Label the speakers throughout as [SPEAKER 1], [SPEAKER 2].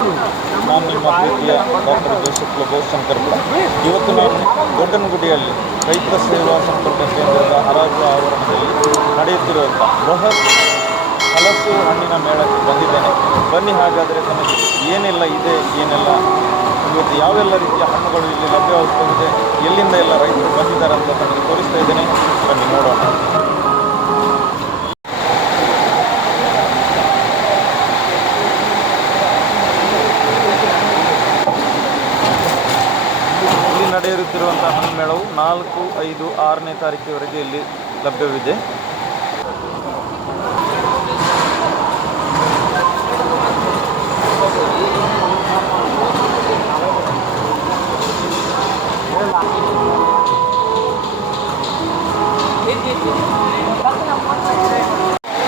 [SPEAKER 1] ನಿಮ್ಮ ಪ್ರೀತಿಯ doctor Joseph Lobo Shankarpura ಇವತ್ತು ನಾನು ದೊಡ್ಡನಗುಡಿಯಲ್ಲಿ ರೈತ ಸೇವಾ ಸಂಪರ್ಕ ಕೇಂದ್ರದ ಹರಾಜು ಆವರಣದಲ್ಲಿ ನಡೆಯುತ್ತಿರುವಂಥ ಬೃಹತ್ ಹಲಸು ಹಣ್ಣಿನ ಮೇಳಕ್ಕೆ ಬಂದಿದ್ದೇನೆ. ಬನ್ನಿ ಹಾಗಾದರೆ ನನಗೆ ಏನೆಲ್ಲ ಇದೆ, ಏನೆಲ್ಲ? ಇವತ್ತು ಯಾವೆಲ್ಲ ರೀತಿಯ ಹಣ್ಣುಗಳು ಇಲ್ಲಿ ಲಭ್ಯವಾಗ್ತಾ ಇದೆ ಎಲ್ಲಿಂದ ಎಲ್ಲ ರೈತರು ಬಂದಿದ್ದಾರೆ ಅಂತ ನನಗೆ ತೋರಿಸ್ತಾ ಇದ್ದೇನೆ. ಬನ್ನಿ ನೋಡೋಣ ಇಲ್ಲಿ ನಡೆಯುತ್ತಿರುವಂತಹ ಹಣ್ಣು ಮೇಳವು ನಾಲ್ಕು, ಐದು, ಆರನೇ ತಾರೀಕಿವರೆಗೆ ಇಲ್ಲಿ ಲಭ್ಯವಿದೆ.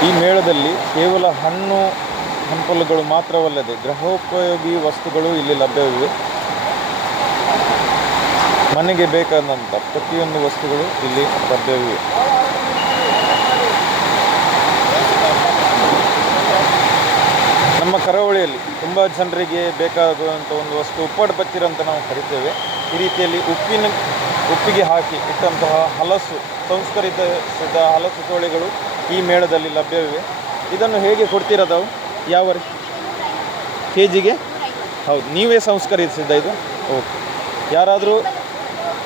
[SPEAKER 1] ಈ ಮೇಳದಲ್ಲಿ ಕೇವಲ ಹಣ್ಣು ಹಂಪಲುಗಳು ಮಾತ್ರವಲ್ಲದೆ ಗೃಹೋಪಯೋಗಿ ವಸ್ತುಗಳು ಇಲ್ಲಿ ಲಭ್ಯವಿವೆ. ಮನೆಗೆ ಬೇಕಾದಂಥ ಪ್ರತಿಯೊಂದು ವಸ್ತುಗಳು ಇಲ್ಲಿ ಲಭ್ಯವಿವೆ. ನಮ್ಮ ಕರಾವಳಿಯಲ್ಲಿ ತುಂಬ ಜನರಿಗೆ ಬೇಕಾಗುವಂಥ ಒಂದು ವಸ್ತು ಉಪ್ಪಾಡು ಬತ್ತಿರ ಅಂತ ನಾವು ಕರಿತೇವೆ. ಈ ರೀತಿಯಲ್ಲಿ ಉಪ್ಪಿನ, ಉಪ್ಪಿಗೆ ಹಾಕಿ ಇಟ್ಟಂತಹ ಹಲಸು ಸಂಸ್ಕರಿಸಿದ ಹಲಸು ತೋಳಿಗಳು ಈ ಮೇಳದಲ್ಲಿ ಲಭ್ಯವಿವೆ. ಇದನ್ನು ಹೇಗೆ ಕೊಡ್ತಿರೋದವು ಯಾವ ಕೆ ಜಿಗೆ ಹೌದು, ನೀವೇ ಸಂಸ್ಕರಿಸಿದ್ದ ಇದು? ಓಕೆ. ಯಾರಾದರೂ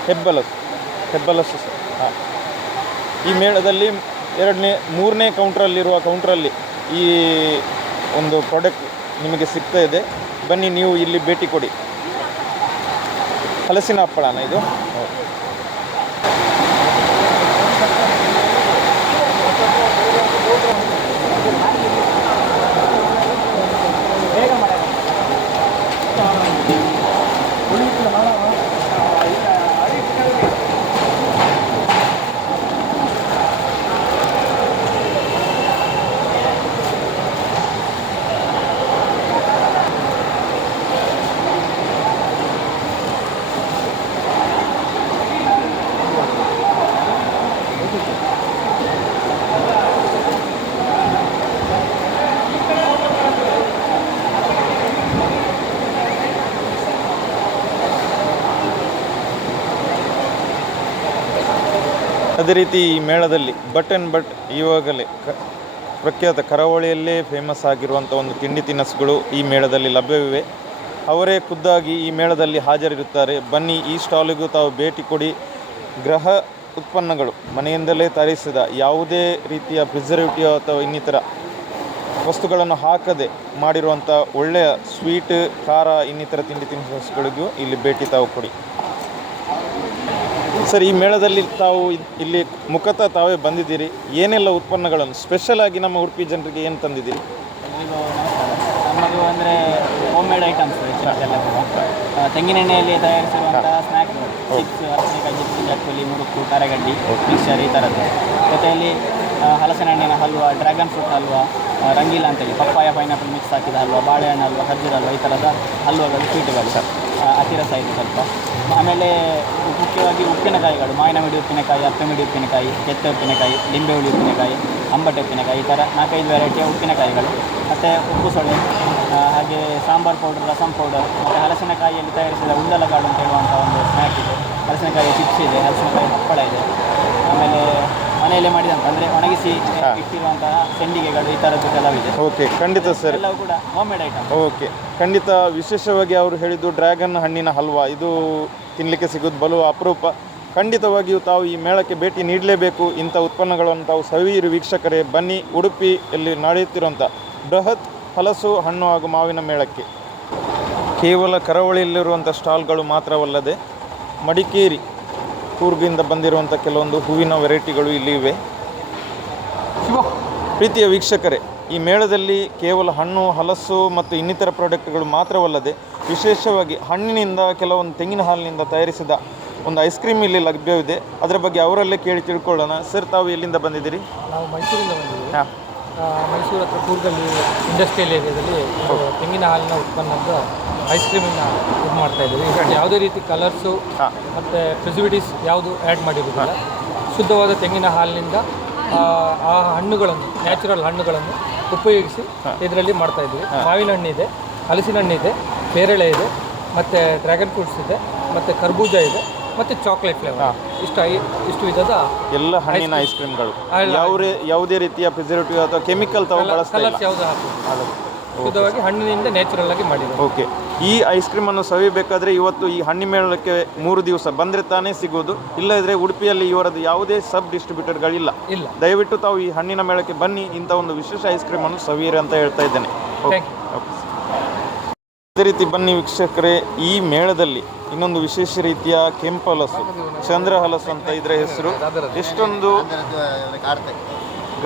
[SPEAKER 1] ಹೆಬ್ಬಲಸು. ಹೆಬ್ಬಲಸು ಸರ್. ಹಾಂ. ಈ ಮೇಳದಲ್ಲಿ ಎರಡನೇ, ಮೂರನೇ ಕೌಂಟ್ರಲ್ಲಿರುವ ಕೌಂಟ್ರಲ್ಲಿ ಈ ಒಂದು ಪ್ರಾಡಕ್ಟ್ ನಿಮಗೆ ಸಿಗ್ತಾ ಇದೆ. ಬನ್ನಿ, ನೀವು ಇಲ್ಲಿ ಭೇಟಿ ಕೊಡಿ. ಹಲಸಿನ ಹಪ್ಪಳನ ಇದು. ಅದೇ ರೀತಿ ಈ ಮೇಳದಲ್ಲಿ ಬಟ್ ಆ್ಯಂಡ್ ಬಟ್ ಇವಾಗಲೇ ಕ, ಪ್ರಖ್ಯಾತ ಕರಾವಳಿಯಲ್ಲೇ ಫೇಮಸ್ ಆಗಿರುವಂಥ ಒಂದು ತಿಂಡಿ ತಿನಿಸುಗಳು ಈ ಮೇಳದಲ್ಲಿ ಲಭ್ಯವಿವೆ. ಅವರೇ ಖುದ್ದಾಗಿ ಈ ಮೇಳದಲ್ಲಿ ಹಾಜರಿರುತ್ತಾರೆ. ಬನ್ನಿ, ಈ ಸ್ಟಾಲಿಗೂ ತಾವು ಭೇಟಿ ಕೊಡಿ. ಗ್ರಹ ಉತ್ಪನ್ನಗಳು ಮನೆಯಿಂದಲೇ ತಯಾರಿಸಿದ ಯಾವುದೇ ರೀತಿಯ ಪ್ರಿಸರ್ವೇಟಿವ್ ಅಥವಾ ಇನ್ನಿತರ ವಸ್ತುಗಳನ್ನು ಹಾಕದೆ ಮಾಡಿರುವಂಥ ಒಳ್ಳೆಯ ಸ್ವೀಟ್ ಖಾರ ಇನ್ನಿತರ ತಿಂಡಿ ತಿನಿಸುಗಳಿಗೂ ಇಲ್ಲಿ ಭೇಟಿ ತಾವು ಕೊಡಿ. ಸರ್ ಈ ಮೇಳದಲ್ಲಿ ತಾವು ಇಲ್ಲಿ ಮುಖತಃ ತಾವೇ ಬಂದಿದ್ದೀರಿ. ಏನೆಲ್ಲ ಉತ್ಪನ್ನಗಳನ್ನು ಸ್ಪೆಷಲ್ ಆಗಿ ನಮ್ಮ ಉಡುಪಿ ಜನರಿಗೆ ಏನು ತಂದಿದ್ದೀರಿ?
[SPEAKER 2] ನಮ್ಮದು ಅಂದರೆ ಹೋಮ್ ಮೇಡ್ ಐಟಮ್ಸ್ ಎಲ್ಲ. ತೆಂಗಿನೆಣ್ಣೆಯಲ್ಲಿ ತಯಾರಿಸಿರುವಂಥ ಸ್ನ್ಯಾಕ್ಸ್ ಚಿಪ್ಸ್ ಹಸಿಕಾಯಿ ಚಿಪ್ಸ್ ಚಕ್ಕುಲಿ ಮುರುಕು ಕರಗಡ್ಡಿ ಮಿಕ್ಸರ್ ಈ ಥರದ್ದು ಜೊತೆಯಲ್ಲಿ ಹಲಸಿನ ಹಣ್ಣಿನ ಹಲ್ವಾ ಡ್ರ್ಯಾಗನ್ ಫ್ರೂಟ್ ಹಲ್ವಾ ರಂಗೀಲಾ ರಂಗೀಲ ಅಂತೇಳಿ ಪಪ್ಪಾಯ ಪೈನಾಪಲ್ ಮಿಕ್ಸ್ ಹಾಕಿದ ಹಲ್ವಾ ಬಾಳೆಹಣ್ಣು ಹಲ್ವಾ ಹಜ್ಜಿರ ಹಲ್ವಾ ಈ ಥರದ ಹಲ್ವಾಗಳು ಸ್ವೀಟ್ಗಳು ಸರ್. ಅತಿರಸ ಇದೆ ಸ್ವಲ್ಪ. ಆಮೇಲೆ ಮುಖ್ಯವಾಗಿ ಉಪ್ಪಿನಕಾಯಿಗಳು ಮಾವಿನ ಮಿಡಿ ಉಪ್ಪಿನಕಾಯಿ ಅಪ್ಪೆ ಮಿಡಿ ಉಪ್ಪಿನಕಾಯಿ, ಕೆತ್ತ ಉಪ್ಪಿನಕಾಯಿ ಲಿಂಬೆ ಹುಳಿ ಉಪ್ಪಿನಕಾಯಿ ಅಂಬಟೆ ಉಪ್ಪಿನಕಾಯಿ, ಈ ಥರ ನಾಲ್ಕೈದು ವೆರೈಟಿಯ ಉಪ್ಪಿನಕಾಯಿಗಳು ಮತ್ತು ಉಪ್ಪು ಸೊಳ್ಳೆ ಹಾಗೆ ಸಾಂಬಾರ್ ಪೌಡರ್ ರಸಂ ಪೌಡರ್ ಮತ್ತು ಹಲಸಿನಕಾಯಿಯಲ್ಲಿ ತಯಾರಿಸಿದ ಉಂಡಲಕಾಳು ಅಂತ ಹೇಳುವಂಥ ಒಂದು ಸ್ನ್ಯಾಕ್ ಇದೆ. ಹಲಸಿನಕಾಯಿ ಚಿಪ್ಸ್ ಇದೆ, ಹಲಸಿನಕಾಯಿ ಹಪ್ಪಳ ಇದೆ. ಆಮೇಲೆ ಮನೆಯಲ್ಲೇ ಮಾಡಿದಂತ ಅಂದರೆ ಒಣಗಿಸಿ ಇಟ್ಟಿರುವಂತಹ ಸೆಂಡಿಗೆಗಳು ಈ ಥರದ್ದು ಕೆಲವಿದೆ
[SPEAKER 1] ಓಕೆ ಖಂಡಿತ ಸರ್.
[SPEAKER 2] ಎಲ್ಲವೂ ಕೂಡ ಹೋಮ್ ಮೇಡ್ ಐಟಮ್
[SPEAKER 1] ಓಕೆ ಖಂಡಿತ ವಿಶೇಷವಾಗಿ ಅವರು ಹೇಳಿದ್ದು ಡ್ರ್ಯಾಗನ್ ಹಣ್ಣಿನ ಹಲ್ವಾ ಇದು ತಿನ್ನಲಿಕ್ಕೆ ಸಿಗೋದು ಬಲು ಅಪರೂಪ. ಖಂಡಿತವಾಗಿಯೂ ತಾವು ಈ ಮೇಳಕ್ಕೆ ಭೇಟಿ ನೀಡಲೇಬೇಕು. ಇಂಥ ಉತ್ಪನ್ನಗಳನ್ನು ತಾವು ಸವಿಯಿರು ವೀಕ್ಷಕರೇ. ಬನ್ನಿ ಉಡುಪಿಯಲ್ಲಿ ನಡೆಯುತ್ತಿರುವಂಥ ಬೃಹತ್ ಹಲಸು ಹಣ್ಣು ಹಾಗೂ ಮಾವಿನ ಮೇಳಕ್ಕೆ. ಕೇವಲ ಕರಾವಳಿಯಲ್ಲಿರುವಂಥ ಸ್ಟಾಲ್ಗಳು ಮಾತ್ರವಲ್ಲದೆ ಮಡಿಕೇರಿ ಕೂರ್ಗಿಂದ ಬಂದಿರುವಂಥ ಕೆಲವೊಂದು ಹೂವಿನ ವೆರೈಟಿಗಳು ಇಲ್ಲಿ ಇವೆ. ಪ್ರೀತಿಯ ವೀಕ್ಷಕರೇ ಈ ಮೇಳದಲ್ಲಿ ಕೇವಲ ಹಣ್ಣು ಹಲಸು ಮತ್ತು ಇನ್ನಿತರ ಪ್ರಾಡಕ್ಟ್ಗಳು ಮಾತ್ರವಲ್ಲದೆ ವಿಶೇಷವಾಗಿ ಹಣ್ಣಿನಿಂದ ಕೆಲವೊಂದು ತೆಂಗಿನ ಹಾಲಿನಿಂದ ತಯಾರಿಸಿದ ಒಂದು ಐಸ್ ಕ್ರೀಮ್ ಇಲ್ಲಿ ಲಭ್ಯವಿದೆ. ಅದರ ಬಗ್ಗೆ ಅವರಲ್ಲೇ ಕೇಳಿ ತಿಳ್ಕೊಳ್ಳೋಣ. ಸರ್ ತಾವು ಎಲ್ಲಿಂದ ಬಂದಿದ್ದೀರಿ?
[SPEAKER 3] ನಾವು ಮೈಸೂರಿಂದ ಬಂದಿದ್ದೀವಿ.
[SPEAKER 1] ಹಾಂ.
[SPEAKER 3] ಮೈಸೂರು ಹತ್ರ ಕೂರ್ಗಲ್ಲಿ ಇಂಡಸ್ಟ್ರಿಯಲ್ ಏರಿಯಾದಲ್ಲಿ ತೆಂಗಿನ ಹಾಲಿನ ಉತ್ಪನ್ನದ ಐಸ್ ಕ್ರೀಮನ್ನ ಇದು ಮಾಡ್ತಾ ಇದ್ದೀವಿ. ಇದರಲ್ಲಿ ಯಾವುದೇ ರೀತಿ ಕಲರ್ಸು ಮತ್ತು ಫೆಸಿಲಿಟೀಸ್ ಯಾವುದು ಆ್ಯಡ್ ಮಾಡಿರೋದಿಲ್ಲ. ಶುದ್ಧವಾದ ತೆಂಗಿನ ಹಾಲಿನಿಂದ ಆ, ಹಣ್ಣುಗಳನ್ನು ನ್ಯಾಚುರಲ್ ಹಣ್ಣುಗಳನ್ನು ಉಪಯೋಗಿಸಿ ಇದರಲ್ಲಿ ಮಾಡ್ತಾ ಇದ್ದೀವಿ. ಮಾವಿನ ಹಣ್ಣಿದೆ ಹಲಸಿನ ಹಣ್ಣು ಇದೆ ಪೇರಳೆ ಇದೆ ಮತ್ತು ಡ್ರ್ಯಾಗನ್ ಫ್ರೂಟ್ಸ್ ಇದೆ ಮತ್ತು ಕರ್ಬೂಜ ಇದೆ. ಮತ್ತು ಚಾಕ್ಲೇಟ್ ಫ್ಲೇವರ್ ಇಷ್ಟು ಐ ಇಷ್ಟು ವಿಧದ
[SPEAKER 1] ಎಲ್ಲ ಹಣ್ಣಿನ ಐಸ್ ಕ್ರೀಮ್ಗಳು. ಯಾವುದೇ ಯಾವುದೇ ರೀತಿಯ ಪ್ರಿಸರ್ವೇಟಿವ್ ಅಥವಾ ಕೆಮಿಕಲ್ ತಾವು ಬಳಸ್ತಾ
[SPEAKER 3] ಕಲರ್ಸ್ ಯಾವುದು ಹಾಕೋದು ಶುದ್ಧವಾಗಿ ಹಣ್ಣಿನಿಂದ ನ್ಯಾಚುರಲ್ ಆಗಿ ಮಾಡಿರೋದು.
[SPEAKER 1] ಓಕೆ ಈ ಐಸ್ ಕ್ರೀಮನ್ನು ಸವಿಬೇಕಾದ್ರೆ ಇವತ್ತು ಈ ಹಣ್ಣಿ ಮೇಳಕ್ಕೆ ಮೂರು ದಿವಸ ಬಂದರೆ ತಾನೇ ಸಿಗೋದು. ಇಲ್ಲದಿದ್ರೆ ಉಡುಪಿಯಲ್ಲಿ ಇವರದ್ದು ಯಾವುದೇ ಸಬ್ ಡಿಸ್ಟ್ರಿಬ್ಯೂಟರ್ಗಳಿಲ್ಲ
[SPEAKER 3] ಇಲ್ಲ.
[SPEAKER 1] ದಯವಿಟ್ಟು ತಾವು ಈ ಹಣ್ಣಿನ ಮೇಳಕ್ಕೆ ಬನ್ನಿ. ಇಂಥ ಒಂದು ವಿಶೇಷ ಐಸ್ ಕ್ರೀಮನ್ನು ಸವಿಯಿರಿ ಅಂತ ಹೇಳ್ತಾ ಇದ್ದೇನೆ. Okay okay. ಅದೇ ರೀತಿ ಬನ್ನಿ ವೀಕ್ಷಕರೇ, ಈ ಮೇಳದಲ್ಲಿ ಇನ್ನೊಂದು ವಿಶೇಷ ರೀತಿಯ ಕೆಂಪು ಹಲಸು, ಚಂದ್ರ ಹಲಸು ಅಂತ ಇದರ ಹೆಸರು. ಎಷ್ಟೊಂದು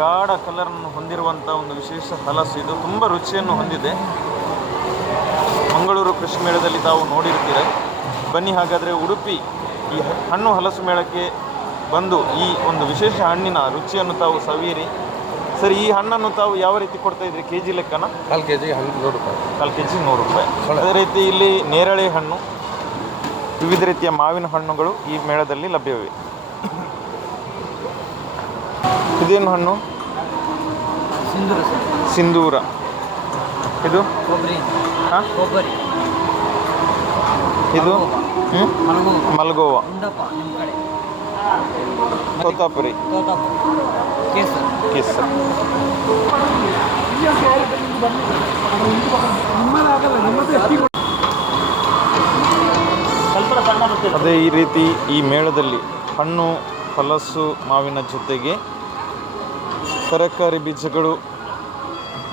[SPEAKER 1] ಗಾಢ ಕಲರನ್ನು ಹೊಂದಿರುವಂಥ ಒಂದು ವಿಶೇಷ ಹಲಸು. ಇದು ತುಂಬ ರುಚಿಯನ್ನು ಹೊಂದಿದೆ. ಮಂಗಳೂರು ಕೃಷಿ ಮೇಳದಲ್ಲಿ ತಾವು ನೋಡಿರ್ತೀರ. ಬನ್ನಿ ಹಾಗಾದರೆ ಉಡುಪಿ, ಈ ಹಣ್ಣು ಹಲಸು ಮೇಳಕ್ಕೆ ಬಂದು ಈ ಒಂದು ವಿಶೇಷ ಹಣ್ಣಿನ ರುಚಿಯನ್ನು ತಾವು ಸವಿಯಿರಿ. ಸರ್ ಈ ಹಣ್ಣನ್ನು ತಾವು ಯಾವ ರೀತಿ ಕೊಡ್ತಾ ಇದ್ರಿ? ಕೆ ಜಿ ಲೆಕ್ಕನ?
[SPEAKER 3] ಕಾಲು ಕೆ ಜಿಗೆ ನೂರು ರೂಪಾಯಿ.
[SPEAKER 1] ಕಾಲು ಕೆ ಜಿ ನೂರು ರೂಪಾಯಿ. ಅದೇ ರೀತಿ ಇಲ್ಲಿ ನೇರಳೆ ಹಣ್ಣು ವಿವಿಧ ರೀತಿಯ ಮಾವಿನ ಹಣ್ಣುಗಳು ಈ ಮೇಳದಲ್ಲಿ ಲಭ್ಯವಿವೆ. ಇದೇನು ಹಣ್ಣು?
[SPEAKER 2] ಸಿಂಧೂರ
[SPEAKER 1] ಸಿಂಧೂರ. ಇದು?
[SPEAKER 2] ಕೊಬ್ಬರಿ.
[SPEAKER 1] ಹಾಂ? ಇದು? ಮಲ್ಗೋವಾ.
[SPEAKER 2] ಮಲಗು ನಿಮ್ಮ ಕಡೆ.
[SPEAKER 1] ತೋತಾಪುರಿ.
[SPEAKER 2] ತೋತಾಪ
[SPEAKER 1] ಅದೇ ಈ ರೀತಿ ಈ ಮೇಳದಲ್ಲಿ ಹಣ್ಣು ಹಲಸು ಮಾವಿನ ಜೊತೆಗೆ ತರಕಾರಿ ಬೀಜಗಳು,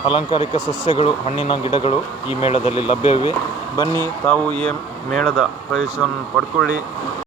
[SPEAKER 1] ಅಲಂಕಾರಿಕ ಸಸ್ಯಗಳು, ಹಣ್ಣಿನ ಗಿಡಗಳು ಈ ಮೇಳದಲ್ಲಿ ಲಭ್ಯವಿವೆ. ಬನ್ನಿ ತಾವು ಈ ಮೇಳದ ಪ್ರಯೋಜನ ಪಡ್ಕೊಳ್ಳಿ.